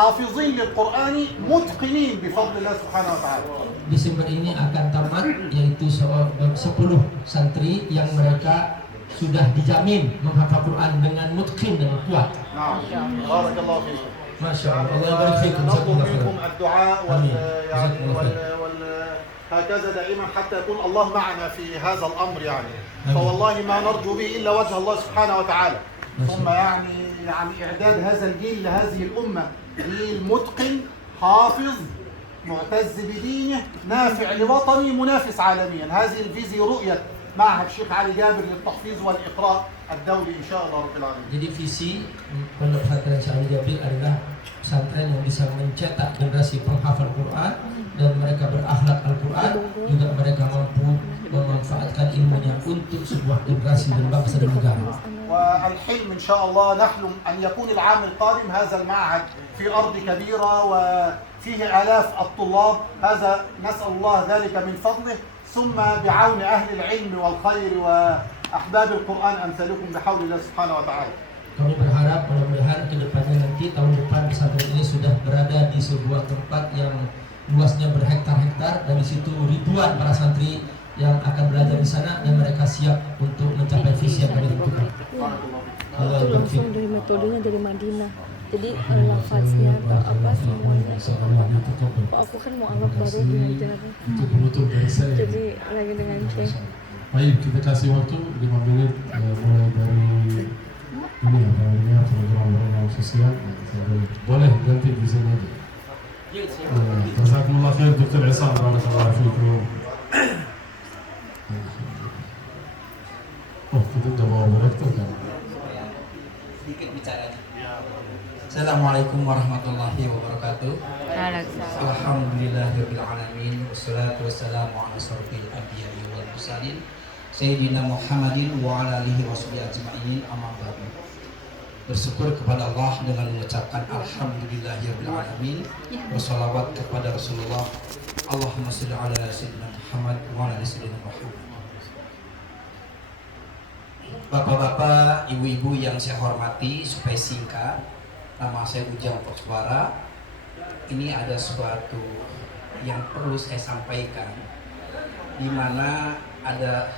حافظين للقرآن متقنين بفضل الله سبحانه وتعالى. Desember ini akan tamat, yaitu 10 santri yang mereka sudah dijamin menghafal Quran dengan mutqin dan kuat. بارك الله فيكم. Masya Allah. Allah barik fikum. نطلب منكم الدعاء هكذا دائما حتى يكون الله معنا في هذا الأمر يعني. فوالله ما نرجو به إلا وجه الله سبحانه وتعالى. ثم يعني إعداد هذا الجيل لهذه الأمة جيل متقن حافظ معتز بدينه نافع لوطني منافس عالميا. هذه الفيزيو رؤية معهد الشيخ علي جابر للتحفيظ والإقراء الدولي إن شاء الله رب العالمين. Jadi visi Pondok Pesantren Syekh Ali Jabir adalah pesantren yang bisa mencetak generasi penghafal Quran dan mereka berakhlak Al-Quran, juga mereka mampu memanfaatkan ilmunya untuk sebuah generasi dan bangsa dan negara. والحلم إن شاء الله نحلم أن يكون العام القادم هذا المعهد في أرض كبيرة وفيه آلاف الطلاب. هذا نسأل الله ذلك من فضله ثم بعون أهل العلم والخير وأحباب القرآن أمثالكم بحول الله سبحانه وتعالى. Kami berharap mudah-mudahan ke depannya nanti tahun depan pesantren ini sudah berada di sebuah tempat yang luasnya berhektar-hektar, dan di situ ribuan para santri yang akan belajar di sana dan mereka siap untuk mencapai visi yang kami tentukan. Itu langsung dari metodenya dari Madinah. Jadi lafaznya atau apa semuanya. Pak aku kan mau anggap baru belajar. Itu penutup dari saya. Jadi lagi dengan Syekh. Baik, kita kasih waktu 5 menit mulai dari ini apa namanya program sosial. Boleh ganti di sini aja. Jazakumullah khair Dr. Isam, barakallahu fiikum. Oh, kita udah bawa direktur kan? Sedikit bicaranya. Assalamualaikum warahmatullahi wabarakatuh. Alhamdulillahirabbil alamin wassalatu wassalamu ala asyrofil anbiya'i wal mursalin sayyidina Muhammadin wa ala alihi washabihi ajma'in, amma ba'du. Bersyukur kepada Allah dengan mengucapkan alhamdulillahirabbil alamin, wassalawat kepada Rasulullah. Allahumma shalli ala sayyidina Muhammad wa ala ali sayyidina Muhammad. Bapak-bapak, ibu-ibu yang saya hormati, supaya singkat, nama saya Ujang Potsbara. Ini ada sesuatu yang perlu saya sampaikan, di mana ada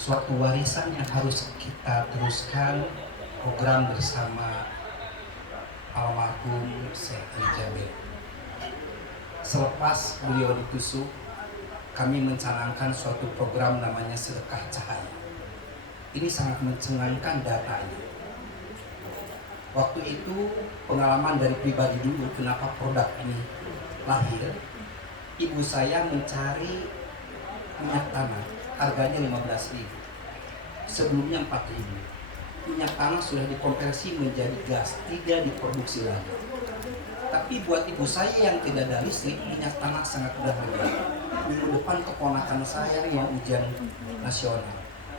suatu warisan yang harus kita teruskan, program bersama almarhum Syekh Ali Jabir. Selepas beliau ditusuk, kami mencanangkan suatu program namanya Sedekah Cahaya. Ini sangat mencengangkan datanya. Waktu itu pengalaman dari pribadi dulu kenapa produk ini lahir. Ibu saya mencari minyak tanah, harganya 15.000. Sebelumnya 4.000. Minyak tanah sudah dikonversi menjadi gas, tidak diproduksi lagi. Tapi buat ibu saya yang tidak ada listrik, minyak tanah sangat berharga. Minggu depan keponakan saya yang ujian nasional,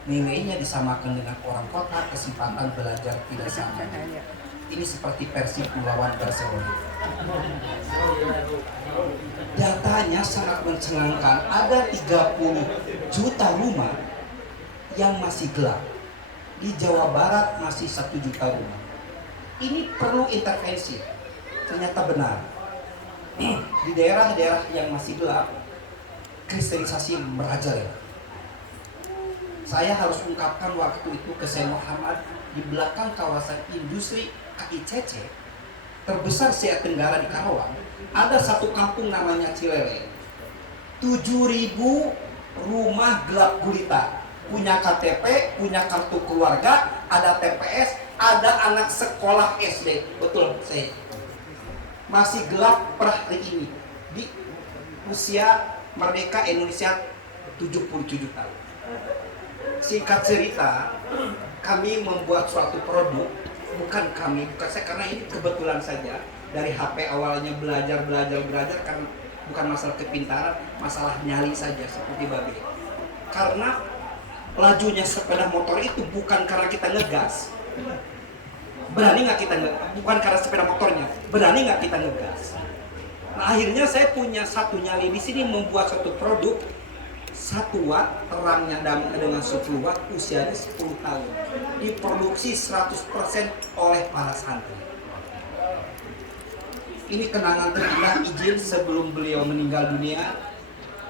nilainya disamakan dengan orang kota, kesempatan belajar tidak sama. Ini seperti Persib melawan Barcelona. Datanya sangat mencengangkan. Ada 30 juta rumah yang masih gelap. Di Jawa Barat masih 1 juta rumah. Ini perlu intervensi. Ternyata benar. Di daerah-daerah yang masih gelap, kristenisasi merajalela. Saya harus ungkapkan waktu itu ke Syekh Muhammad, di belakang kawasan industri KICC terbesar se Tenggara di Karawang, ada satu kampung namanya Cilele. 7.000 rumah gelap gulita, punya KTP, punya kartu keluarga, ada TPS, ada anak sekolah SD. Betul, saya masih gelap per hari ini di usia merdeka Indonesia 77 tahun. Singkat cerita, kami membuat suatu produk, bukan saya, karena ini kebetulan saja. Dari HP awalnya belajar kan bukan masalah kepintaran, masalah nyali saja seperti babe. Karena lajunya sepeda motor itu bukan karena kita ngegas. Berani nggak kita ngegas? Bukan karena sepeda motornya, berani nggak kita ngegas? Nah, akhirnya saya punya satu nyali di sini, membuat satu produk 1 watt, terangnya dengan 10 watt, usianya 10 tahun. Diproduksi 100% oleh para santri. Ini kenangan terindah izin sebelum beliau meninggal dunia.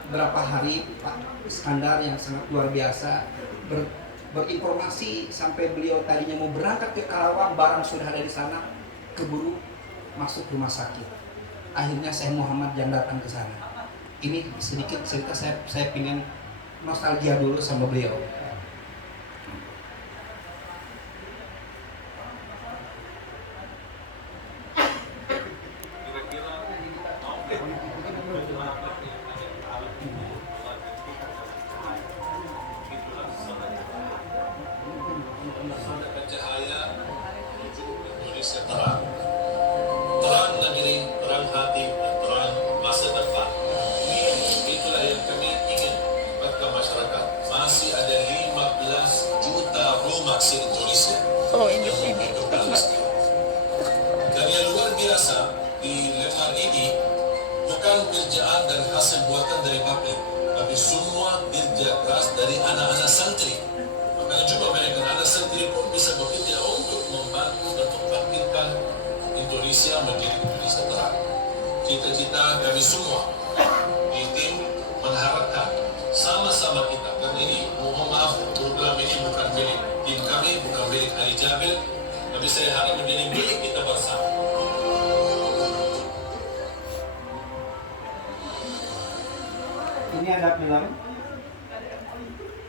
Berapa hari Pak Iskandar yang sangat luar biasa berinformasi sampai beliau tadinya mau berangkat ke Karawang, barang sudah ada di sana, keburu masuk rumah sakit. Akhirnya saya Muhammad yang datang ke sana. Ini sedikit cerita saya pengen nostalgia dulu sama beliau. Terang negeri, terang hati, dan terang masa depan. Itulah yang kami ingin kepada masyarakat. Masih ada 15 juta rumah se-Indonesia yang membutuhkan listrik. Dan yang luar biasa di Lemang ini bukan kerjaan dan hasil buatan dari pabrik, tapi semua kerja keras dari anak-anak santri. Makanya coba bayangkan, anak santri pun bisa bekerja untuk membantu dan membangkitkan Indonesia menjadi Indonesia terang. Cita-cita kami semua di tim mengharapkan sama-sama kita, karena ini mohon maaf, program ini bukan milik tim kami, bukan milik Ali Jabir, tapi saya harap menjadi milik kita bersama. Ini ada film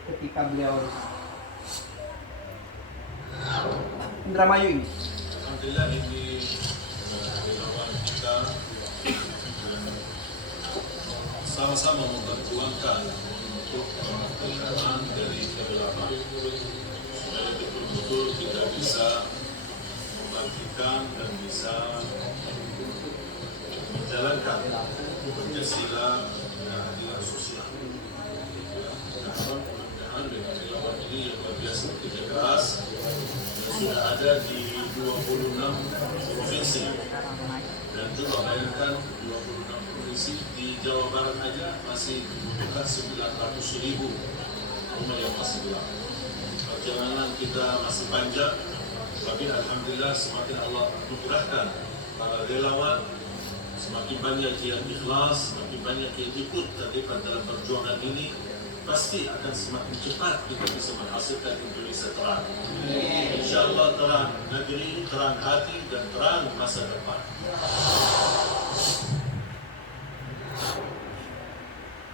ketika beliau Indramayu ini. Alhamdulillah ini relawan kita sama-sama memperjuangkan untuk penyelenggaraan dari kegelapan supaya betul-betul kita bisa membangkitkan dan bisa menjalankan Pancasila dan keadilan sosial. Mudah-mudahan dengan relawan ini yang luar biasa bekerja keras sudah ada di 26 provinsi, dan juga bayangkan 26 provinsi di Jawa Barat aja masih membutuhkan 900.000 rumah yang masih gelap. Perjalanan kita masih panjang, tapi alhamdulillah semakin Allah anugerahkan para relawan, semakin banyak yang ikhlas, semakin banyak yang ikut terlibat dalam perjuangan ini, pasti akan semakin cepat kita bisa menghasilkan Indonesia terang. InsyaAllah terang negeri, terang hati, dan terang masa depan.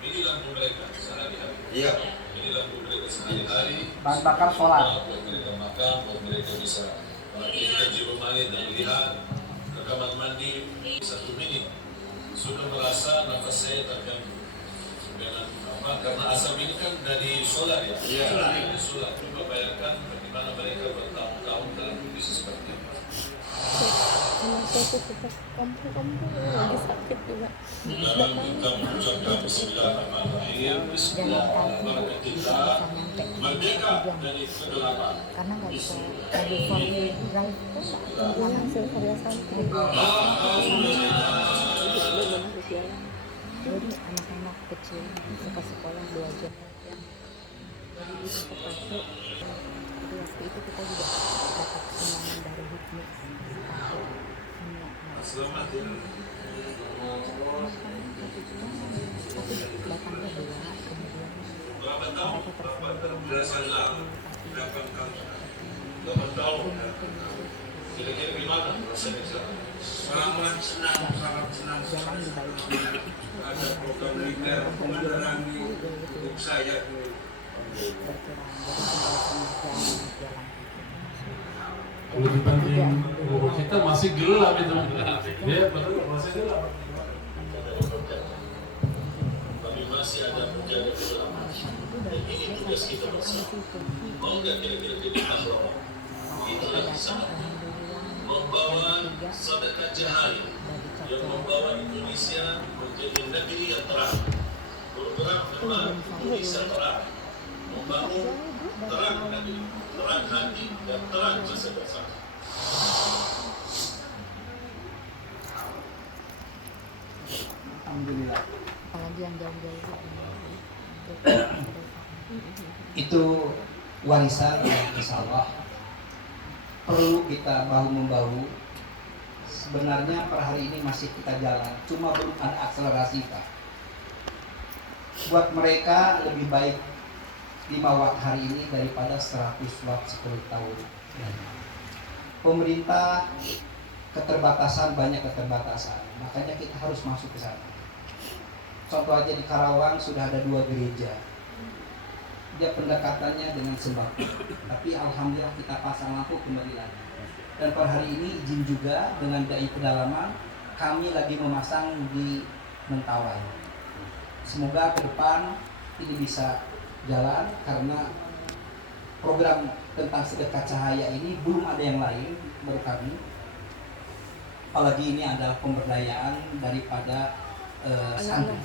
Ini lampu mereka sehari-hari. Iya. Ini lampu mereka sehari-hari. Bahan bakar solar. Buat mereka makan, buat mereka bisa mengaktifkan di rumahnya dan melihat ke kamar mandi 1 menit. Sudah merasa nafas saya terganggu. Dengan apa? Karena asap ini kan dari solar ya. Dari solar. Coba bayangkan bagaimana mereka bertahun-tahun dalam kondisi seperti itu. Emang saya tuh suka kampung-kampung lagi sakit juga. Dalam kita mengucapkan Bismillahirrahmanirrahim. Bismillahirrahmanirrahim. Merdeka dari kegelapan. Karena nggak bisa mobil four wheel drive itu Ini hasil karya santri. jadi anak-anak kecil suka sekolah 2 jam aja jadi bisa kepake. Jadi waktu itu kita juga dapat sumbangan dari HIPMI pakai Selamat ya. tapi datangnya 2 kemudian Berapa tahun? mereka Belasan tahun. Berapa tahun? 8 tahun. Kira-kira gimana rasanya sekarang? Sangat senang, sangat senang jalan sekali. di balik Ada program militer menerangi hidup saya dulu. berkurang jadi tinggal sama jalan Kalau dibanding rumah kita masih gelap itu. Ya betul, masih gelap. Tapi masih ada menjaga kegelapan. Dan ini tugas kita bersama. Mau nggak kira-kira jadi pahlawan? Itulah sangat membawa sedekah jahari yang membawa Indonesia menjadi negeri yang terang. Program memang Indonesia terang, membangun terang negeri, terang hati, dan terang masa depan. Alhamdulillah. apalagi yang jauh-jauh Itu warisan yang insya Allah perlu kita bahu membahu sebenarnya per hari ini masih kita jalan, cuma belum ada akselerasi Pak. Buat mereka lebih baik 5 watt hari ini daripada 100 watt 10 tahun. Pemerintah keterbatasan, banyak keterbatasan, makanya kita harus masuk ke sana. Contoh aja di Karawang sudah ada 2 gereja. Dia pendekatannya dengan sembako, tapi alhamdulillah kita pasang lampu kembali lagi. Dan per hari ini izin juga dengan dai pedalaman kami lagi memasang di Mentawai. Semoga ke depan ini bisa jalan karena program tentang sedekah cahaya ini belum ada yang lain baru kami. Apalagi ini adalah pemberdayaan daripada santri.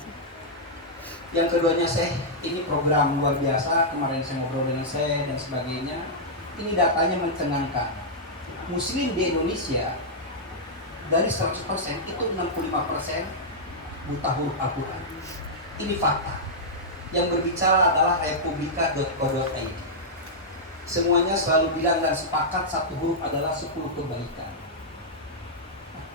Yang keduanya ini program luar biasa. Kemarin saya ngobrol dengan dan sebagainya. Ini datanya mencengangkan. Muslim di Indonesia dari 100% itu 65% buta huruf Al-Quran. Ini fakta. Yang berbicara adalah republika.co.id. Semuanya selalu bilang dan sepakat satu huruf adalah 10 kebaikan.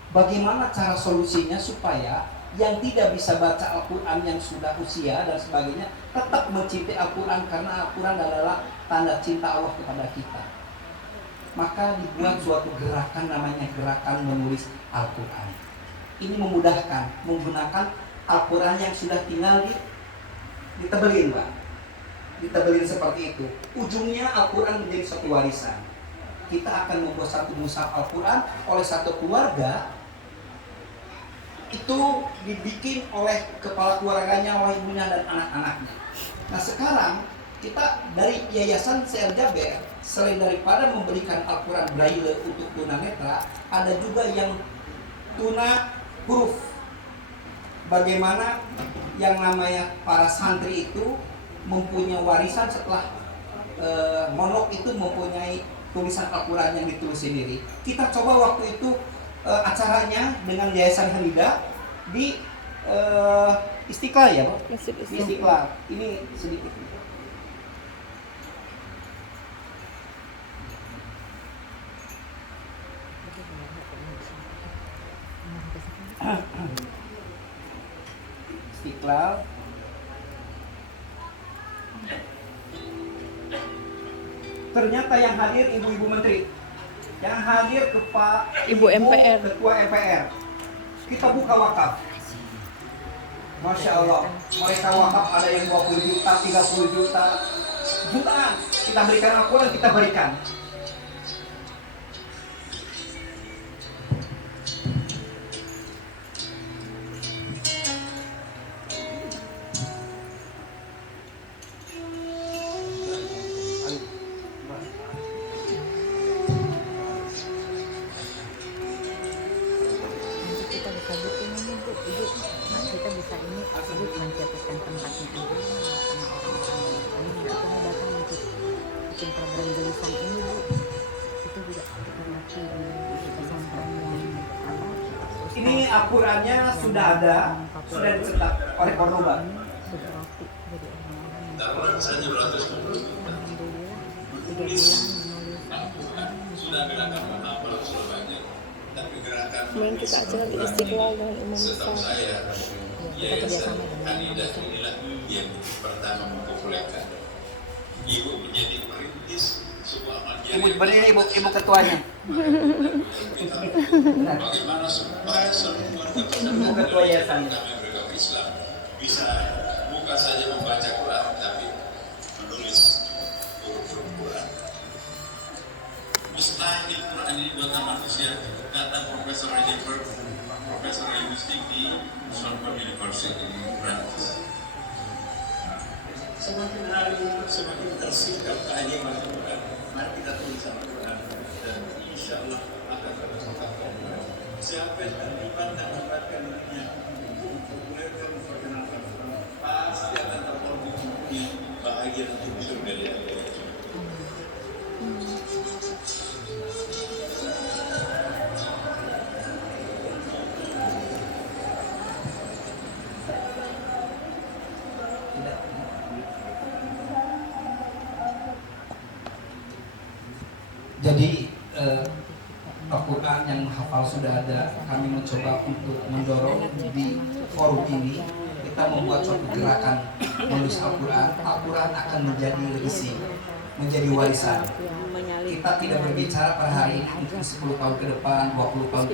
Bagaimana cara solusinya supaya yang tidak bisa baca Al-Quran yang sudah usia dan sebagainya tetap mencintai Al-Quran, karena Al-Quran adalah tanda cinta Allah kepada kita. Maka dibuat suatu gerakan namanya gerakan menulis Al-Quran. Ini memudahkan menggunakan Al-Quran yang sudah tinggal ditebelin Pak. Ditebelin seperti itu. Ujungnya Al-Quran menjadi suatu warisan. Kita akan membuat satu mushaf Al-Quran oleh satu keluarga. Itu dibikin oleh kepala keluarganya, oleh ibunya dan anak-anaknya. Nah sekarang kita dari Yayasan CL Jaber, selain daripada memberikan Al-Quran Braille untuk tunanetra, ada juga yang tuna huruf. Bagaimana yang namanya para santri itu mempunyai warisan setelah monok itu mempunyai tulisan Al-Quran yang ditulis sendiri. Kita coba waktu itu acaranya dengan Yayasan Hamidah di Istiqlal ya Pak? Di Istiqlal. Ini sedikit. Istiqlal. Ternyata yang hadir ibu-ibu menteri, yang hadir Ibu MPR, ketua MPR. Kita buka wakaf. Masya Allah, mereka wakaf ada yang 20 juta, 30 juta, jutaan. Kita berikan Al-Quran, kita berikan. Ini Al-Qurannya sudah ada, sudah dicetak oleh Kordoba. Darurat saja beratus menulis sudah gerakan menambah sudah banyak, tapi gerakan kemarin kita acara di Istiqlal dengan Imam setahu besar. saya Yayasan Hamidah inilah yang pertama mempopulerkan. Ibu menjadi perintis sebuah amal jariah. Ibu berdiri, ibu ketuanya. Bagaimana supaya seluruh warga Ibu ketua yayasan. kami beragama Islam bisa bukan saja membaca Quran tapi menulis huruf-huruf Quran. Mustahil Quran ini buatan manusia, kata Profesor Edinburgh, Profesor Linguistik di Sorbonne University di Prancis. Semakin hari semakin tersingkap keajaiban Al-Quran. Mari kita tulis Al-Quran dan insya Allah akan berkembang. Siapa yang terlibat dan membuatkan dirinya memperkenalkan Al-Quran pasti akan terpolong di bahagia untuk surga di akhirat. Jadi Al-Quran yang hafal sudah ada. Kami mencoba untuk mendorong di forum ini kita membuat suatu gerakan menulis Al-Quran. Al-Quran akan menjadi legasi, menjadi warisan. Kita tidak berbicara per hari ini, mungkin 10 tahun ke depan, 20 tahun